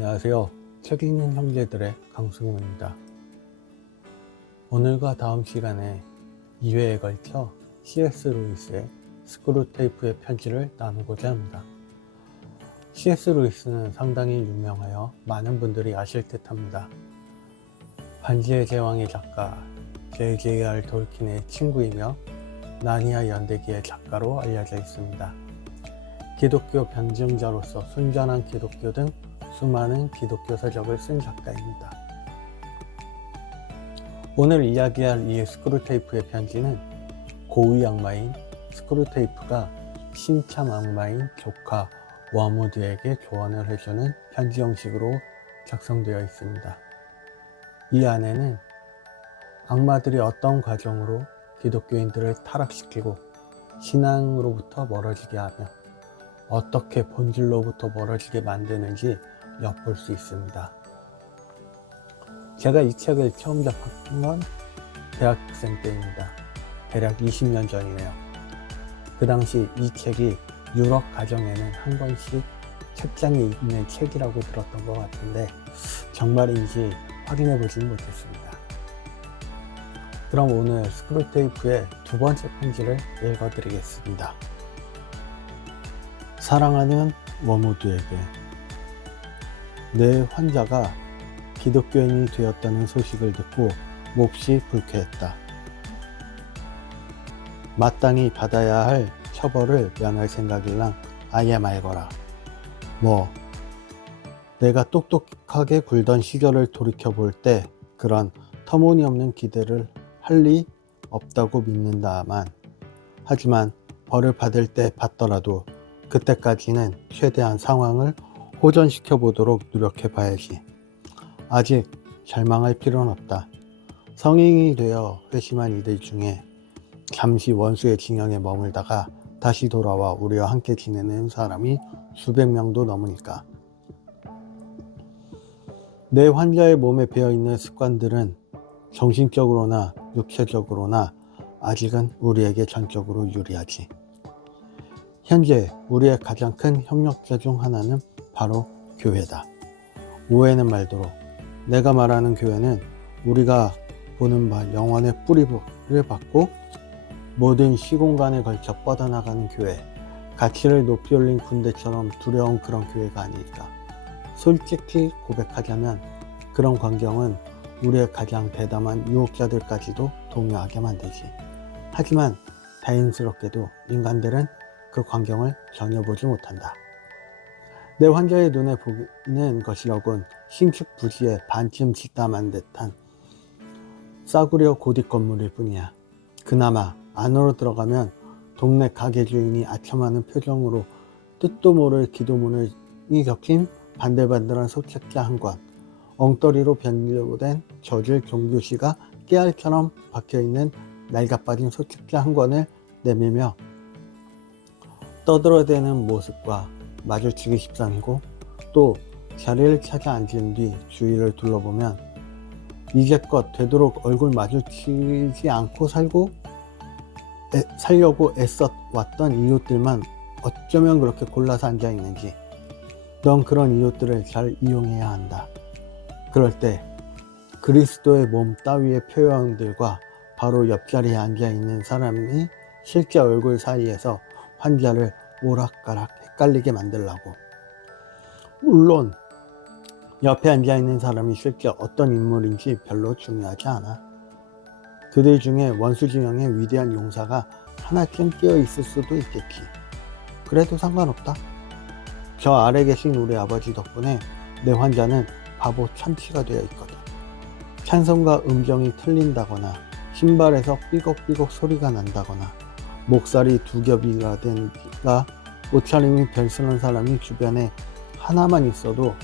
안녕하세요. 책 읽는 형제들의 강승우입니다. 오늘과 다음 시간에 2회에 걸쳐 C.S. 루이스의 스크루테이프의 편지를 나누고자 합니다. C.S. 루이스는 상당히 유명하여 많은 분들이 아실 듯합니다. 반지의 제왕의 작가 J.J.R. 톨킨의 친구이며 나니아 연대기의 작가로 알려져 있습니다. 기독교 변증자로서 순전한 기독교 등 수많은 기독교 서적을 쓴 작가입니다. 오늘 이야기할 이 스크루테이프의 편지는 고위 악마인 스크루테이프가 신참 악마인 조카 워무드에게 조언을 해주는 편지 형식으로 작성되어 있습니다. 이 안에는 악마들이 어떤 과정으로 기독교인들을 타락시키고 신앙으로부터 멀어지게 하며 어떻게 본질로부터 멀어지게 만드는지 엿볼 수 있습니다. 제가 이 책을 처음 접한 건 대학생 때입니다. 대략 20년 전이네요. 그 당시 이 책이 유럽 가정에는 한 권씩 책장에 있는 책이라고 들었던 것 같은데 정말인지 확인해 보지는 못했습니다. 그럼 오늘 스크루테이프의 두 번째 편지를 읽어드리겠습니다. 사랑하는 워무드에게, 내 환자가 기독교인이 되었다는 소식을 듣고 몹시 불쾌했다. 마땅히 받아야 할 처벌을 면할 생각일랑 아예 말거라. 내가 똑똑하게 굴던 시절을 돌이켜볼 때 그런 터무니없는 기대를 할 리 없다고 믿는다만, 하지만 벌을 받을 때 받더라도 그때까지는 최대한 상황을 호전시켜 보도록 노력해 봐야지. 아직 절망할 필요는 없다. 성인이 되어 회심한 이들 중에 잠시 원수의 진영에 머물다가 다시 돌아와 우리와 함께 지내는 사람이 수백 명도 넘으니까. 내 환자의 몸에 배어있는 습관들은 정신적으로나 육체적으로나 아직은 우리에게 전적으로 유리하지. 현재 우리의 가장 큰 협력자 중 하나는 바로 교회다. 오해는 말도록 내가 말하는 교회는 우리가 보는 바 영원의 뿌리를 받고 모든 시공간에 걸쳐 뻗어나가는 교회, 가치를 높이 올린 군대처럼 두려운 그런 교회가 아닐까. 솔직히 고백하자면 그런 광경은 우리의 가장 대담한 유혹자들까지도 동요하게 만들지. 하지만 다행스럽게도 인간들은 그 광경을 전혀 보지 못한다. 내 환자의 눈에 보이는 것이라곤 신축부지에 반쯤 짓담한 듯한 싸구려 고딕 건물일 뿐이야. 그나마 안으로 들어가면 동네 가게 주인이 아첨하는 표정으로 뜻도 모를 기도문을 적힌 반들반들한 소책자 한 권, 엉터리로 변조된 젖을 종교시가 깨알처럼 박혀있는 낡아빠진 소책자 한 권을 내밀며 떠들어대는 모습과 마주치기 십상이고, 또 자리를 찾아 앉은 뒤 주위를 둘러보면 이제껏 되도록 얼굴 마주치지 않고 살려고 애써왔던 이웃들만 어쩌면 그렇게 골라서 앉아있는지. 넌 그런 이웃들을 잘 이용해야 한다. 그럴 때 그리스도의 몸 따위의 표현들과 바로 옆자리에 앉아있는 사람이 실제 얼굴 사이에서 환자를 오락가락 헷갈리게 만들라고. 물론 옆에 앉아있는 사람이 실제 어떤 인물인지 별로 중요하지 않아. 그들 중에 원수진영의 위대한 용사가 하나쯤 끼어있을 수도 있겠지. 그래도 상관없다. 저 아래 계신 우리 아버지 덕분에 내 환자는 바보 천치가 되어 있거든. 찬송가 음정이 틀린다거나 신발에서 삐걱삐걱 소리가 난다거나 목살이 두 겹이가 된가 옷차림이 별스런 사람이 주변에 하나만 있어도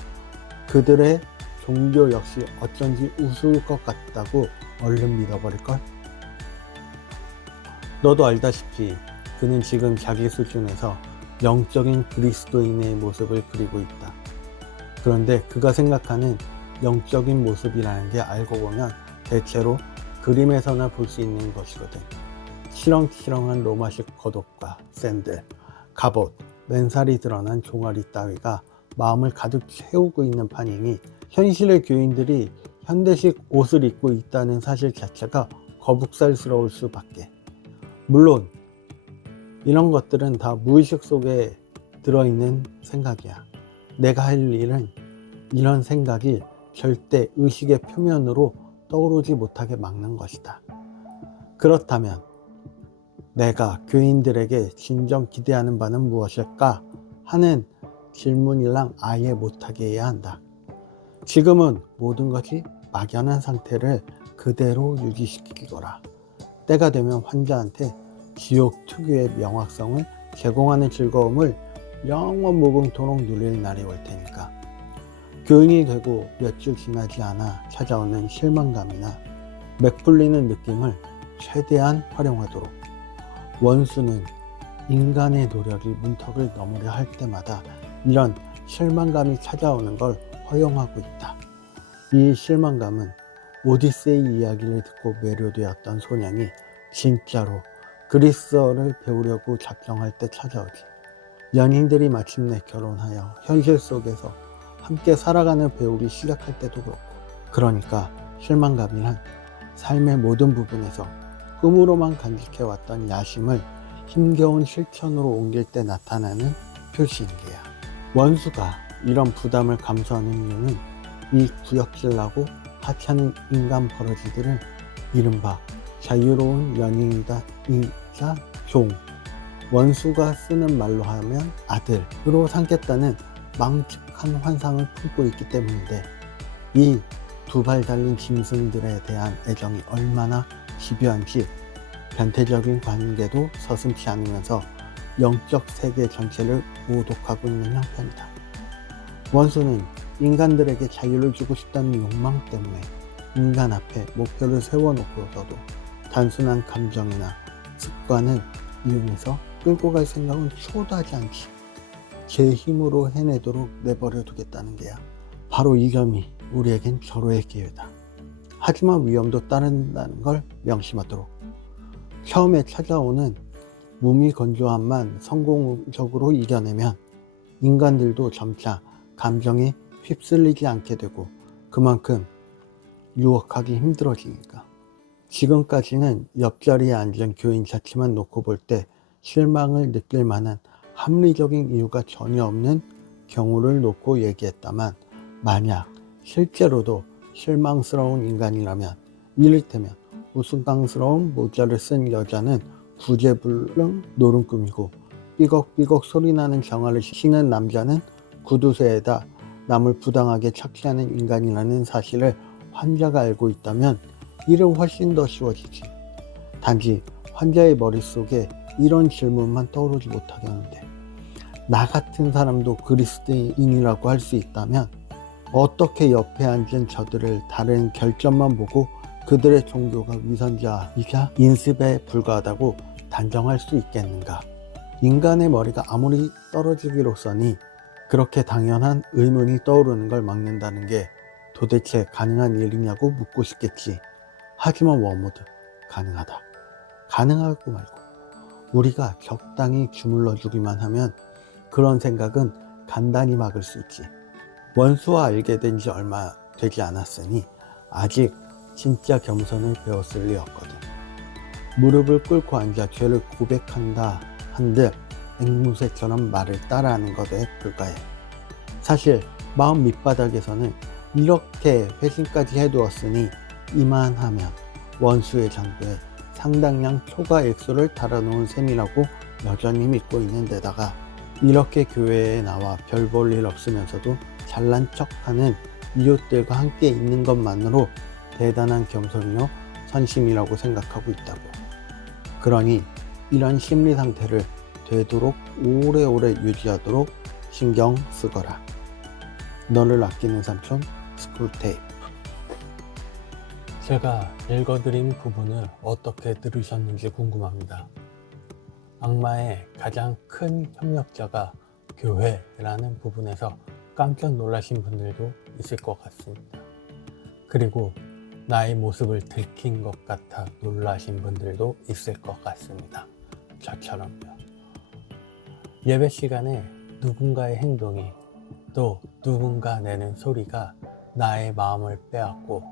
그들의 종교 역시 어쩐지 우스울 것 같다고 얼른 믿어버릴걸? 너도 알다시피 그는 지금 자기 수준에서 영적인 그리스도인의 모습을 그리고 있다. 그런데 그가 생각하는 영적인 모습이라는 게 알고 보면 대체로 그림에서나 볼 수 있는 것이거든. 치렁치렁한 로마식 겉옷과 샌들, 갑옷, 맨살이 드러난 종아리 따위가 마음을 가득 채우고 있는 판이니 현실의 교인들이 현대식 옷을 입고 있다는 사실 자체가 거북살스러울 수밖에. 물론 이런 것들은 다 무의식 속에 들어있는 생각이야. 내가 할 일은 이런 생각이 절대 의식의 표면으로 떠오르지 못하게 막는 것이다. 그렇다면 내가 교인들에게 진정 기대하는 바는 무엇일까 하는 질문이랑 아예 못하게 해야 한다. 지금은 모든 것이 막연한 상태를 그대로 유지시키거라. 때가 되면 환자한테 지옥 특유의 명확성을 제공하는 즐거움을 영원 무궁토록 누릴 날이 올 테니까. 교인이 되고 몇 주 지나지 않아 찾아오는 실망감이나 맥풀리는 느낌을 최대한 활용하도록. 원수는 인간의 노력이 문턱을 넘으려 할 때마다 이런 실망감이 찾아오는 걸 허용하고 있다. 이 실망감은 오디세이 이야기를 듣고 매료되었던 소년이 진짜로 그리스어를 배우려고 작정할 때 찾아오지. 연인들이 마침내 결혼하여 현실 속에서 함께 살아가는 배우기 시작할 때도 그렇고. 그러니까 실망감이란 삶의 모든 부분에서 꿈으로만 간직해왔던 야심을 힘겨운 실천으로 옮길 때 나타나는 표시인 게야. 원수가 이런 부담을 감수하는 이유는 이 구역질나고 하찮은 인간 버러지들을 이른바 자유로운 연인이다 이자 종, 원수가 쓰는 말로 하면 아들으로 삼겠다는 망측한 환상을 품고 있기 때문인데, 이 두 발 달린 짐승들에 대한 애정이 얼마나 집요한지 변태적인 관계도 서슴지 않으면서 영적 세계 전체를 모독하고 있는 형편이다. 원수는 인간들에게 자유를 주고 싶다는 욕망 때문에 인간 앞에 목표를 세워놓고서도 단순한 감정이나 습관을 이용해서 끌고 갈 생각은 추구도 하지 않지. 제 힘으로 해내도록 내버려 두겠다는 게야. 바로 이 점이 우리에겐 절호의 기회다. 하지만 위험도 따른다는 걸 명심하도록. 처음에 찾아오는 무미건조함만 성공적으로 이겨내면 인간들도 점차 감정에 휩쓸리지 않게 되고 그만큼 유혹하기 힘들어지니까. 지금까지는 옆자리에 앉은 교인 자체만 놓고 볼 때 실망을 느낄 만한 합리적인 이유가 전혀 없는 경우를 놓고 얘기했다만, 만약 실제로도 실망스러운 인간이라면, 이를테면 우스꽝스러운 모자를 쓴 여자는 구제불능 노름꾼이고 삐걱삐걱 소리나는 정화를 신은 남자는 구두쇠에다 남을 부당하게 착취하는 인간이라는 사실을 환자가 알고 있다면 일은 훨씬 더 쉬워지지. 단지 환자의 머릿속에 이런 질문만 떠오르지 못하게 하는데, 나 같은 사람도 그리스도인이라고 할 수 있다면 어떻게 옆에 앉은 저들을 다른 결점만 보고 그들의 종교가 위선자이자 인습에 불과하다고 단정할 수 있겠는가? 인간의 머리가 아무리 떨어지기로서니 그렇게 당연한 의문이 떠오르는 걸 막는다는 게 도대체 가능한 일이냐고 묻고 싶겠지. 하지만 워무드, 가능하다. 가능하고 말고 우리가 적당히 주물러 주기만 하면 그런 생각은 간단히 막을 수 있지. 원수와 알게 된 지 얼마 되지 않았으니 아직 진짜 겸손을 배웠을 리 없거든. 무릎을 꿇고 앉아 죄를 고백한다 한들 앵무새처럼 말을 따라하는 것에 불과해. 사실 마음 밑바닥에서는 이렇게 회심까지 해두었으니 이만하면 원수의 장부에 상당량 초과 액수를 달아놓은 셈이라고 여전히 믿고 있는 데다가, 이렇게 교회에 나와 별 볼 일 없으면서도 잘난 척하는 이웃들과 함께 있는 것만으로 대단한 겸손이요 선심이라고 생각하고 있다고. 그러니 이런 심리 상태를 되도록 오래오래 유지하도록 신경 쓰거라. 너를 아끼는 삼촌 스크루테이프. 제가 읽어드린 부분을 어떻게 들으셨는지 궁금합니다. 악마의 가장 큰 협력자가 교회라는 부분에서 깜짝 놀라신 분들도 있을 것 같습니다. 그리고 나의 모습을 들킨 것 같아 놀라신 분들도 있을 것 같습니다. 저처럼요. 예배 시간에 누군가의 행동이 또 누군가 내는 소리가 나의 마음을 빼앗고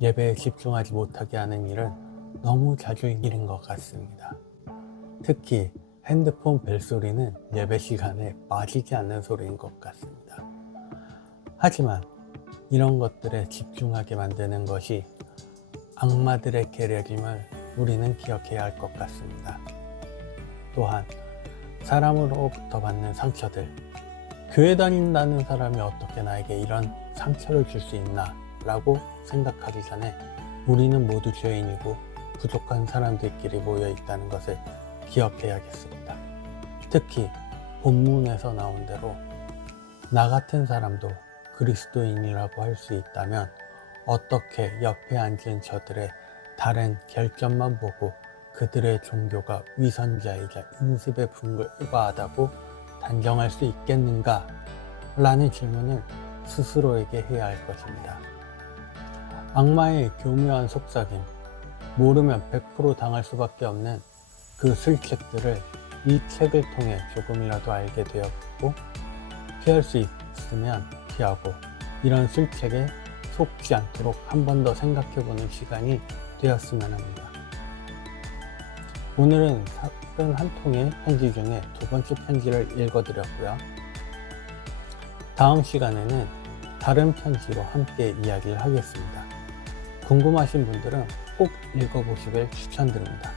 예배에 집중하지 못하게 하는 일은 너무 자주 일인 것 같습니다. 특히 핸드폰 벨소리는 예배 시간에 빠지지 않는 소리인 것 같습니다. 하지만 이런 것들에 집중하게 만드는 것이 악마들의 계략임을 우리는 기억해야 할 것 같습니다. 또한 사람으로부터 받는 상처들, 교회 다닌다는 사람이 어떻게 나에게 이런 상처를 줄 수 있나 라고 생각하기 전에 우리는 모두 죄인이고 부족한 사람들끼리 모여 있다는 것을 기억해야겠습니다. 특히 본문에서 나온 대로 나 같은 사람도 그리스도인이라고 할 수 있다면 어떻게 옆에 앉은 저들의 다른 결점만 보고 그들의 종교가 위선자이자 인습에 불과하다고 단정할 수 있겠는가? 라는 질문을 스스로에게 해야 할 것입니다. 악마의 교묘한 속삭임, 모르면 100% 당할 수밖에 없는 그 술책들을 이 책을 통해 조금이라도 알게 되었고, 피할 수 있으면 피하고 이런 술책에 속지 않도록 한 번 더 생각해보는 시간이 되었으면 합니다. 오늘은 31통의 편지 중에 두 번째 편지를 읽어드렸고요. 다음 시간에는 다른 편지로 함께 이야기를 하겠습니다. 궁금하신 분들은 꼭 읽어보시길 추천드립니다.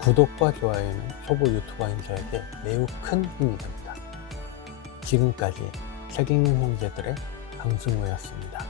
구독과 좋아요는 초보 유튜버인 저에게 매우 큰 힘이 됩니다. 지금까지 책 읽는 형제들의 강승우였습니다.